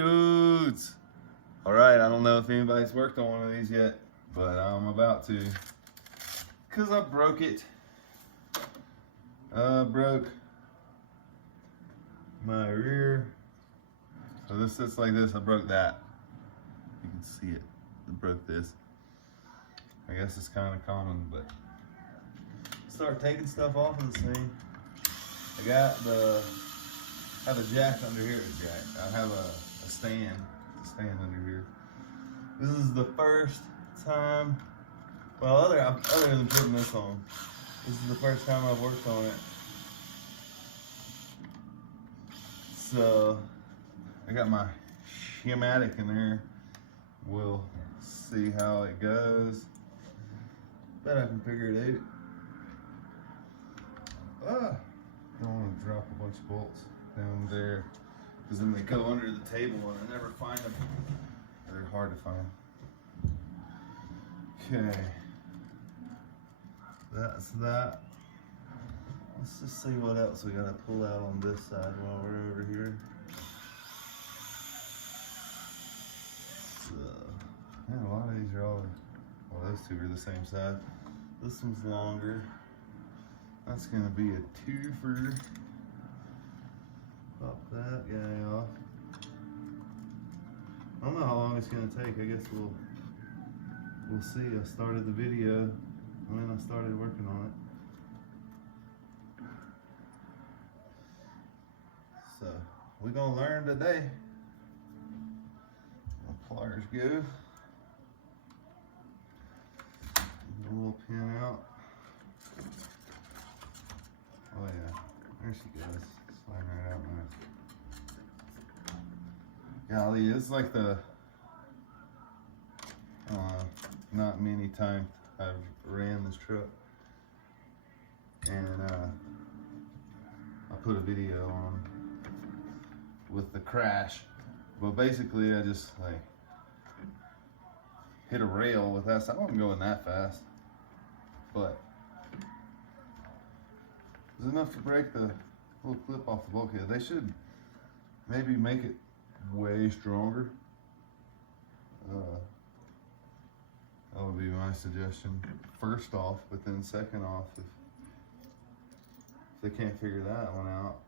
Dudes! Alright, I don't know if anybody's worked on one of these yet, but I'm about to. Because I broke it. Broke my rear. So this sits like this. I broke that. You can see it. I broke this. I guess it's kind of common, but start taking stuff off of this thing. I got have a jack under here. I have a stand under here. This is the first time. Well, other than putting this on, this is the first time I've worked on it. So I got my schematic in there. We'll see how it goes. Bet I can figure it out. Don't want to drop a bunch of bolts down there, because then they go under the table and I never find them. They're hard to find. Okay, that's that. Let's just see what else we gotta pull out on this side while we're over here. So, man, a lot of these are all, well, those two are the same side. This one's longer. That's gonna be a twofer. Pop that guy off. I don't know how long it's gonna take. I guess we'll see. I started the video and then I started working on it. So we're gonna learn today. My pliers go. A little pin out. Oh yeah, there she goes. Slide right out nice. Golly, it's like the not many times I've ran this truck, and I put a video on with the crash. But basically, I just like hit a rail with that. So I wasn't going that fast, but it was enough to break the little clip off the bulkhead. They should maybe make it way stronger. That would be my suggestion first off, but then second off, if they can't figure that one out,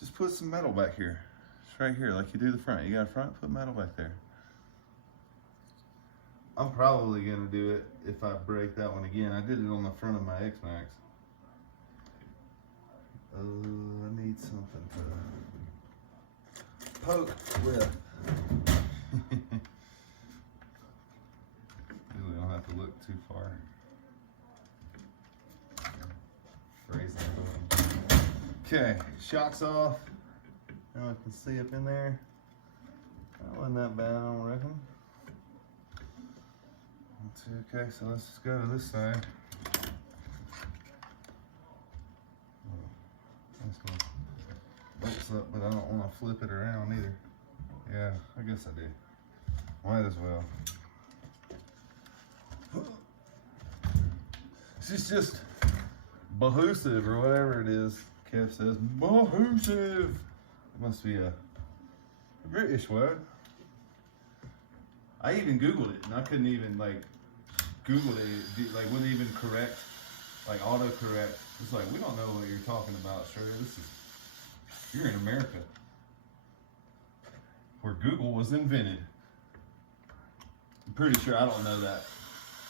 just put some metal back here. It's right here, like you do the front. You got a front, put metal back there. I'm probably gonna do it if I break that one again. I did it on the front of my X-Max. I need something to poke with. Really don't have to look too far. Okay, shocks off. Now I can see up in there. That wasn't that bad, I don't reckon. Okay, so let's just go to this side. Bolts up, but I don't want to flip it around either. Yeah, I guess I do. Might as well. She's just behoosive or whatever it is. Kev says behoosive. It must be a British word. I even Googled it and I couldn't even like Google it. Like wouldn't even correct, like autocorrect. It's like we don't know what you're talking about, sir. You're in America, where Google was invented. I'm pretty sure. I don't know that.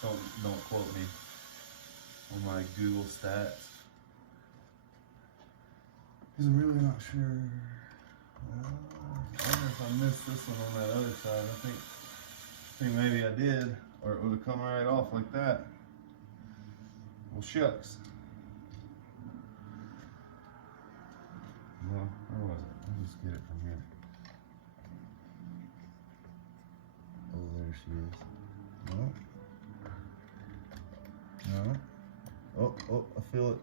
Don't quote me on my Google stats. Because I'm really not sure. I wonder if I missed this one on that other side. I think maybe I did, or it would have come right off like that. Well, shucks. Well, where was it? Let me just get it from here. Oh, there she is. No. Oh, I feel it.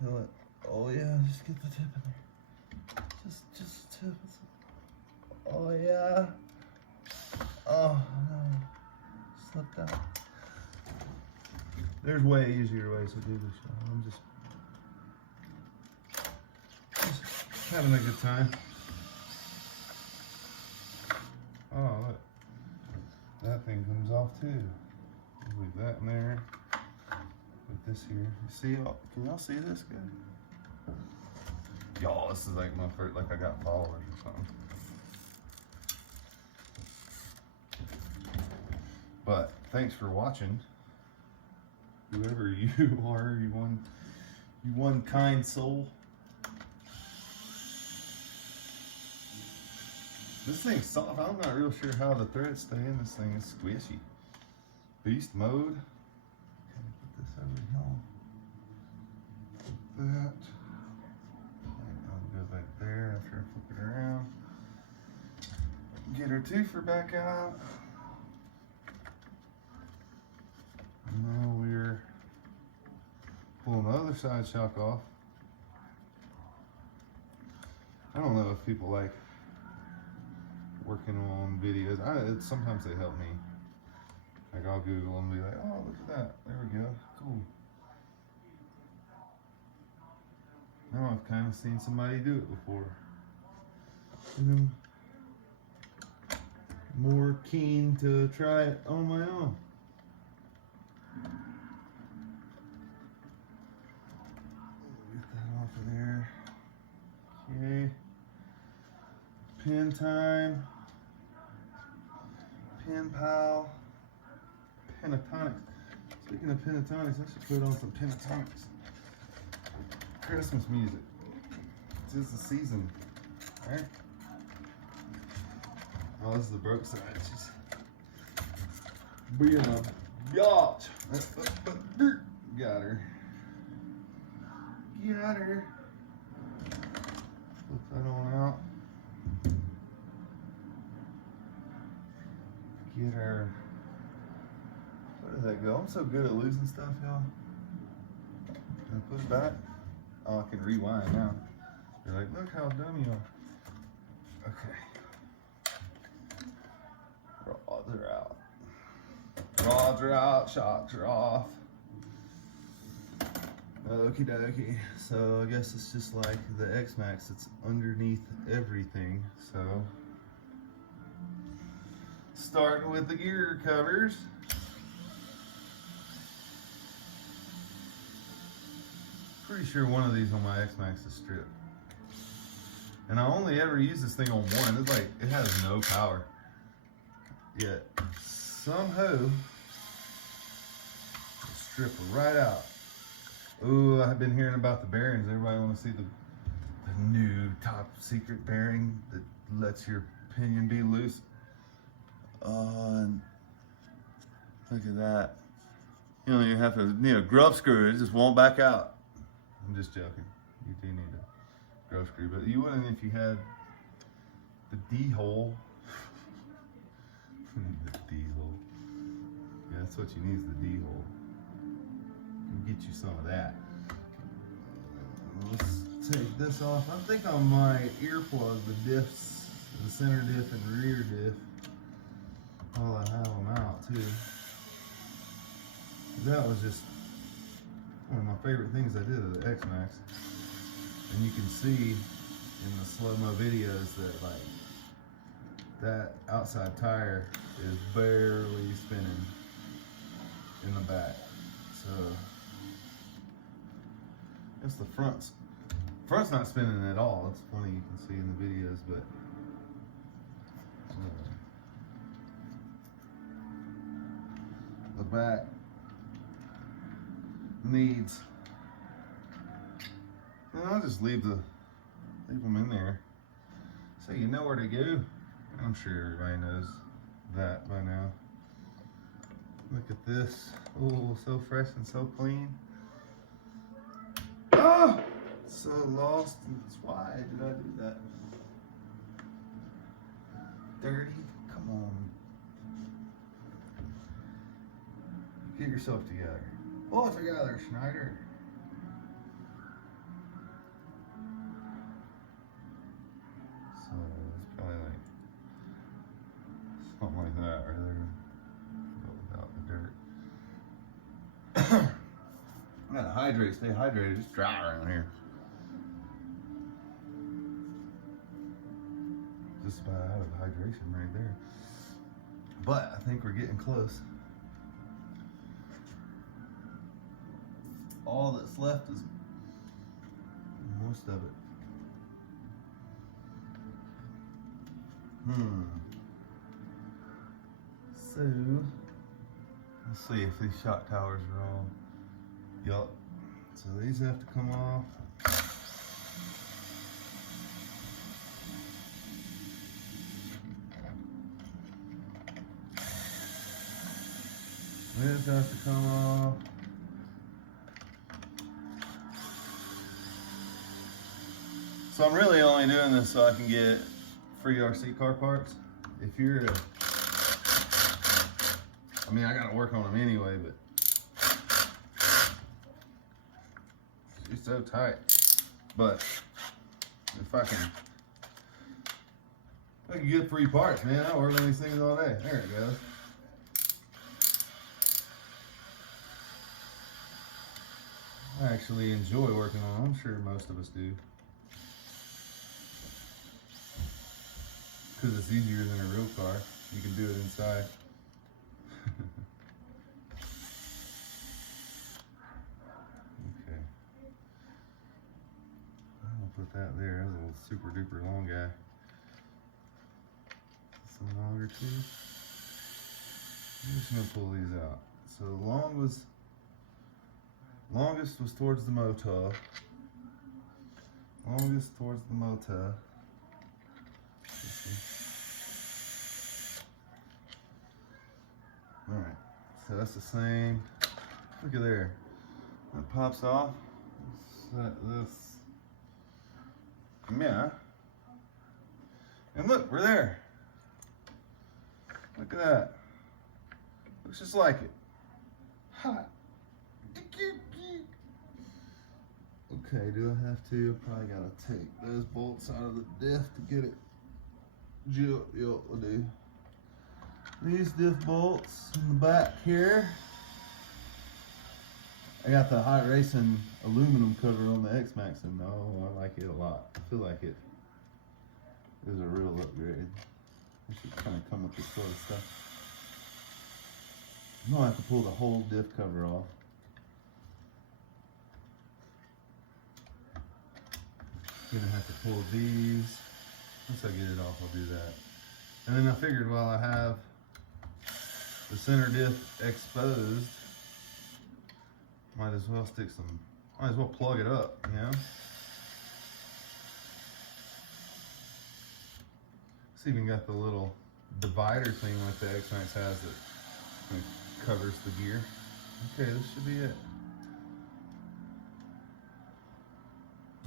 Feel it. Oh yeah, just get the tip in there. Just the tip. Oh yeah. Oh no. Slipped out. There's way easier ways to do this. I'm just having a good time. too. Leave that in there. Put this here. You see, can y'all see this good? Y'all, this is like my first, like I got followers or something. But thanks for watching. Whoever you are, you one kind soul. This thing's soft. I'm not real sure how the threads stay in. This thing is squishy. Beast mode. Okay, put this over here. That. I'll go back there after I flip it around. Get her toofer back out. Now we're pulling the other side shock off. I don't know if people like working on videos. Sometimes they help me. Like I'll Google and be like, oh, look at that. There we go. Cool. Now I've kind of seen somebody do it before. And I'm more keen to try it on my own. Get that off of there. Okay. Pin time. Pin pal. Pentatonics. Speaking of pentatonics, I should put on some pentatonics. Christmas music. It's the season, right? Oh, this is the broke side. She's being a yacht. Got her. Got her. Flip that on out. Get her. Where did that go? I'm so good at losing stuff, y'all. Can I put it back? Oh, I can rewind now. You're like, look how dumb you are. Okay. Rods are out. Rods are out, shocks are off. Okie dokie. So I guess it's just like the X-Max, it's underneath everything. So starting with the gear covers. Pretty sure one of these on my X-Max is stripped. And I only ever use this thing on one. It's like, it has no power. Yet, somehow, strip it right out. Ooh, I've been hearing about the bearings. Everybody want to see the new top secret bearing that lets your pinion be loose. And look at that. You don't even have to, grub screw it. It just won't back out. I'm just joking. You do need a grub screw, but you wouldn't if you had the D-hole. The D-hole. Yeah, that's what you need is the D-hole. Can get you some of that. Let's take this off. I think on my earplug, the diffs, the center diff and rear diff, while I have them out too. That was just one of my favorite things I did of the X-Max. And you can see in the slow-mo videos that like that outside tire is barely spinning in the back. So it's the front's not spinning at all. It's funny, you can see in the videos, but the back needs, and I'll just leave them in there so you know where to go. I'm sure everybody knows that by now. Look at this. Oh, so fresh and so clean. Ah, so lost. Why did I do that? Dirty. Come on. Get yourself together. Pull it together, Schneider. So it's probably like something like that right there. But without the dirt. I gotta hydrate, stay hydrated, it's dry around here. Just about out of hydration right there. But I think we're getting close. all that's left is most of it. So let's see if these shock towers are all. Yup. So these have to come off. This has to come off. So I'm really only doing this so I can get free RC car parts. If you're I mean, I gotta work on them anyway, but it's so tight. But if I can get free parts, man, I work on these things all day. There it goes. I actually enjoy working on them. I'm sure most of us do. Because it's easier than a real car. You can do it inside. Okay. I'm gonna put that there. That's a little super duper long guy. Some longer too. I'm just gonna pull these out. So the longest was towards the motor. Longest towards the motor. Alright, so that's the same. Look at there. That pops off. Set this. Yeah. And look, we're there. Look at that. Looks just like it. Hot. Okay, do I have to? Probably gotta take those bolts out of the diff to get it. Yep, we'll do. These diff bolts in the back here. I got the Hot Racing aluminum cover on the X-Max, and I like it a lot. I feel like it is a real upgrade. I should kind of come with this sort of stuff. I'm gonna have to pull the whole diff cover off. Gonna have to pull these. Once I get it off, I'll do that. And then I figured while I have the center diff exposed, might as well plug it up, you know? It's even got the little divider thing like the X-Max has that covers the gear. Okay, this should be it.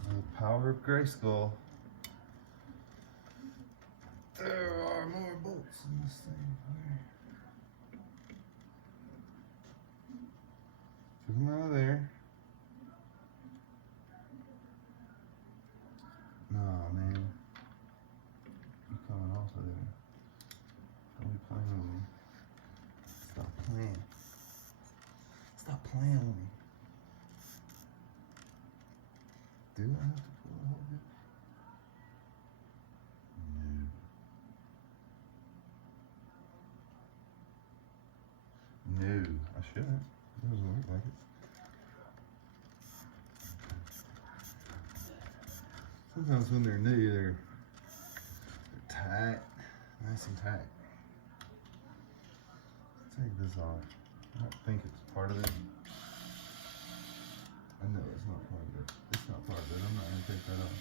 The power of Grayskull. There are more bolts in this thing. Took them out of there. No, man. You coming off of there. Don't be playing with me. Stop playing. Stop playing with me. Do I have to pull the whole bit? No. No, I shouldn't. It doesn't look like it. Sometimes when they're new, they're tight, nice and tight. Let's take this off. I don't think it's part of it. I know it's not part of it. It's not part of it. I'm not going to take that off.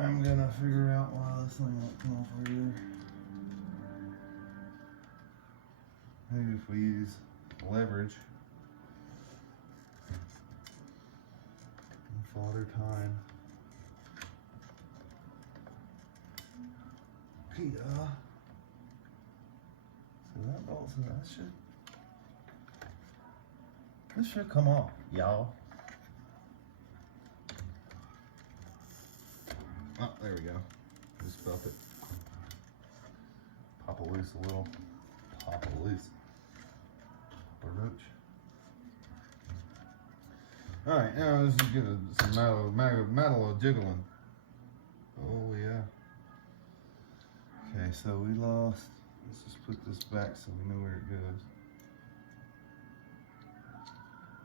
I'm going to figure out why this thing won't come off right here. Maybe if we use leverage. Father time. Okay, so that bolt, so this should come off, y'all. Oh, there we go. Just felt it. Pop it loose a little. Pop it loose. Pop a roach. All right, now let's just get some metal jiggling. Oh yeah. Okay, so we lost. Let's just put this back so we know where it goes.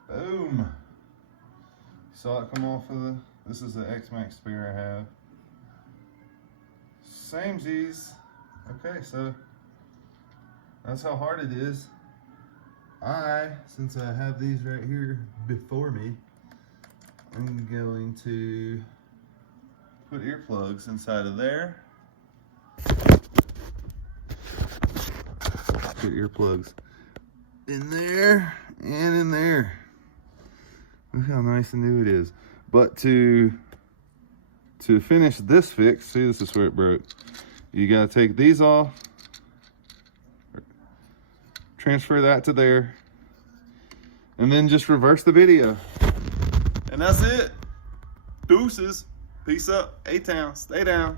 Boom. Saw it come off of the, this is the X-Max spare I have. Same G's. Okay, so that's how hard it is. Since I have these right here before me, I'm going to put earplugs inside of there. Put earplugs in there and in there. Look how nice and new it is. But to finish this fix, see, this is where it broke. You gotta take these off, transfer that to there, and then just reverse the video. And that's it. Deuces. Peace up. A-Town. Stay down.